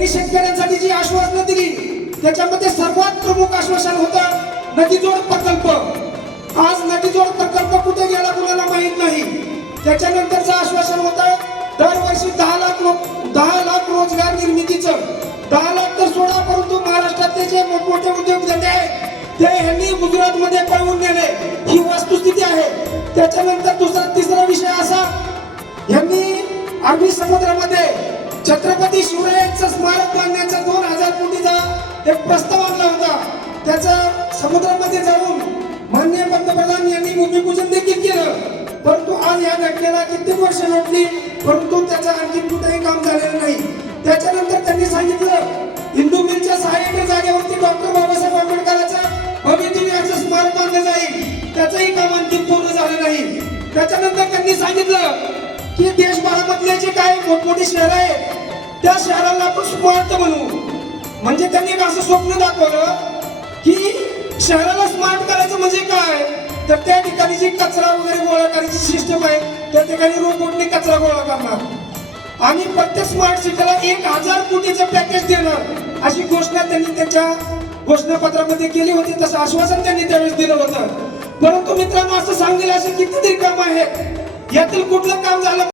त्यांनी शेतकऱ्यांसाठी जी आश्वासनं दिली त्याच्यामध्ये सर्वात प्रमुख आश्वासन होतं नदीजोड प्रकल्प. आज नदीजोड प्रकल्प कुठे गेला कुणाला माहीत नाही. त्याच्यानंतरचं आश्वासन होतं दरवर्षी दहा लाख लोक दहा लाख रोजगार निर्मितीचं. दहा लाख तर सोडा परंतु महाराष्ट्रातले जे मोठमोठे उद्योगधंदे आहेत ते ह्यांनी गुजरातमध्ये पळवून नेले. ही वस्तुस्थिती आहे. त्याच्यानंतर दुसरा तिसरा विषय असा यांनी अरबी समुद्रामध्ये एक प्रस्ताव आणला होता. त्याचा समुद्रामध्ये जाऊन माननीय पंतप्रधान यांनी भूमिपूजन देखील केलं. परंतु आज या घटनेला कित्येक वर्ष लोटली परंतु त्याचं आणखी कुठेही काम झालेलं नाही. त्याच्यानंतर त्यांनी सांगितलं हिंदू मिलच्या सहा जागेवरती डॉक्टर बाबासाहेब आंबेडकरांचा भव्य दिव्याचं स्मारक बांधलं जाईल. त्याचंही काम आणखी पूर्ण झालं नाही. त्याच्यानंतर त्यांनी सांगितलं की देशभरामधले जे काही मोठमोठी शहर आहेत त्या शहराला आपण स्मार्ट म्हणू. म्हणजे त्यांनी एक असं स्वप्न दाखवलं की शहराला स्मार्ट करायचं म्हणजे काय? तर त्या ठिकाणी जी कचरा वगैरे गोळा करायची सिस्टम आहे त्या ठिकाणी रोबोटने कचरा गोळा करणार. आणि प्रत्येक स्मार्ट सिटीला एक हजार कोटीचं पॅकेज देणार. अशी घोषणा त्यांनी त्यांच्या घोषणापत्रामध्ये केली होती तसं आश्वासन त्यांनी त्यावेळेस दिलं होतं. परंतु मित्रांनो असं सांगेल असे कितीतरी काम आहेत. यातील कुठलं काम झालं